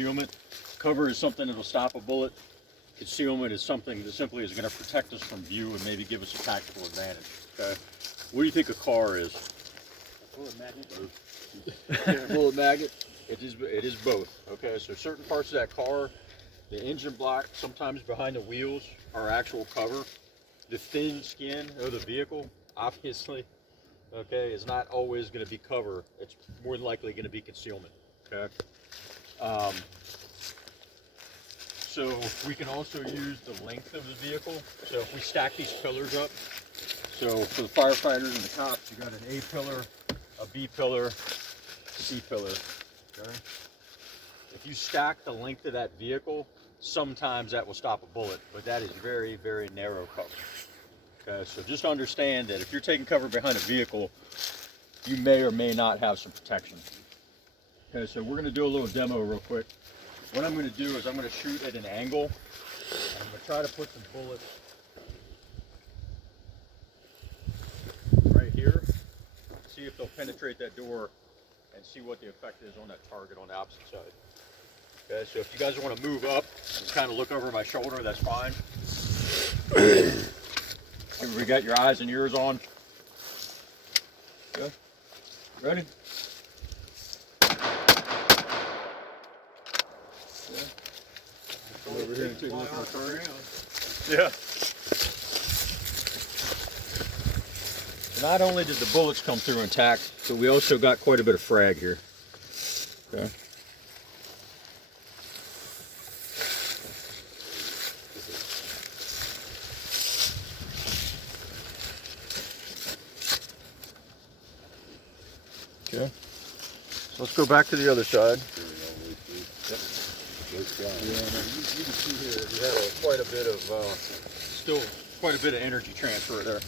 concealment. Cover is something that will stop a bullet. Concealment is something that simply is going to protect us from view and maybe give us a tactical advantage. Okay. What do you think a car is? A bullet magnet. Yeah, bullet magnet. It is both. Okay. So certain parts of that car, the engine block, sometimes behind the wheels, are actual cover. The thin skin of the vehicle, obviously, okay, is not always going to be cover. It's more than likely going to be concealment. Okay. So we can also use the length of the vehicle. So if we stack these pillars up, so for the firefighters and the cops, you got an A pillar, a B pillar, C pillar. Okay. If you stack the length of that vehicle, sometimes that will stop a bullet, but that is very, very narrow cover. Okay, so just understand that if you're taking cover behind a vehicle, you may or may not have some protection. Okay, so we're going to do a little demo real quick. What I'm going to do is I'm going to shoot at an angle, and I'm going to try to put some bullets right here, see if they'll penetrate that door, and see what the effect is on that target on the opposite side. Okay, so if you guys want to move up and kind of look over my shoulder, that's fine. Everybody got your eyes and ears on? Okay, ready? Over here and take a look at our target. Yeah. Not only did the bullets come through intact, but we also got quite a bit of frag here. Okay. Okay. So let's go back to the other side. Yeah, you can see here we have quite a bit of still quite a bit of energy transfer there.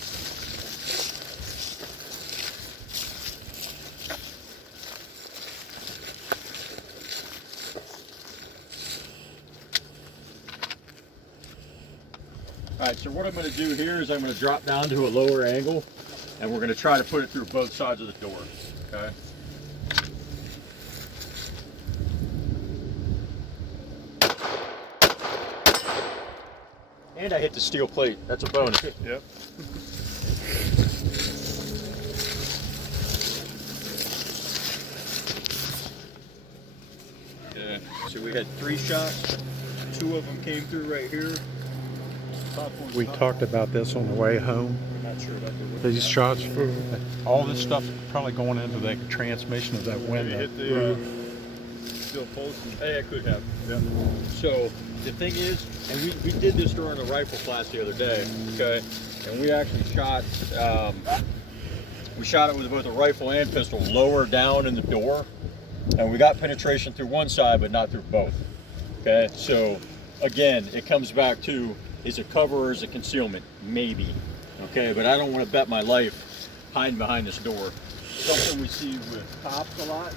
All right, so what I'm going to do here is I'm going to drop down to a lower angle, and we're going to try to put it through both sides of the door. Okay. And I hit the steel plate. That's a bonus. Yep. Yeah. So we had 3 shots. 2 of them came through right here. We talked about this on the way home. Not sure about These shots, all this stuff probably going into the transmission of that window. Hit the steel post. Hey, I could have. Yeah. So the thing is, and we did this during the rifle class the other day, okay? And we actually shot, it with both a rifle and pistol lower down in the door, and we got penetration through one side, but not through both. Okay, so again, it comes back to, is it cover or is it concealment? Maybe. Okay, but I don't want to bet my life hiding behind this door. Something we see with cops a lot.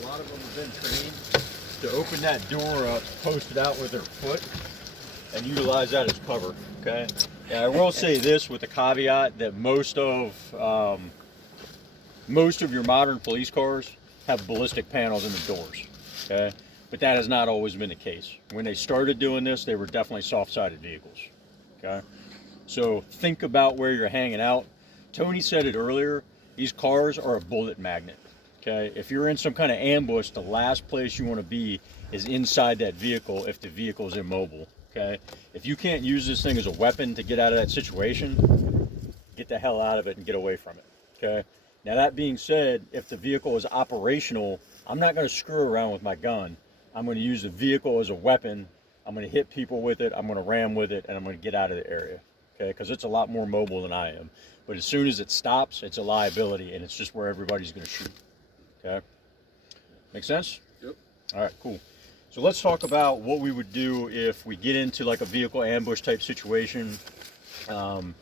A lot of them have been trained to open that door up, post it out with their foot, and utilize that as cover. Okay. And I will say this with the caveat that most of your modern police cars have ballistic panels in the doors. Okay. But that has not always been the case. When they started doing this, they were definitely soft-sided vehicles. Okay. So think about where you're hanging out. Tony said it earlier. These cars are a bullet magnet. Okay, if you're in some kind of ambush, the last place you want to be is inside that vehicle if the vehicle is immobile. Okay, if you can't use this thing as a weapon to get out of that situation, get the hell out of it and get away from it. Okay, now that being said, if the vehicle is operational, I'm not going to screw around with my gun. I'm going to use the vehicle as a weapon. I'm going to hit people with it. I'm going to ram with it, and I'm going to get out of the area. Okay, because it's a lot more mobile than I am. But as soon as it stops, it's a liability, and it's just where everybody's going to shoot. Okay, make sense? Yep. All right, cool. So let's talk about what we would do if we get into like a vehicle ambush type situation. You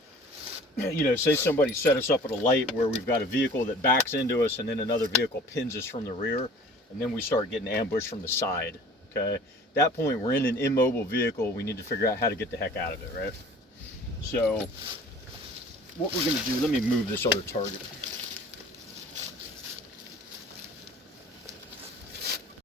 know, say somebody set us up at a light where we've got a vehicle that backs into us and then another vehicle pins us from the rear, and then we start getting ambushed from the side. Okay, at that point we're in an immobile vehicle. We need to figure out how to get the heck out of it, right? So what we're going to do, let me move this other target.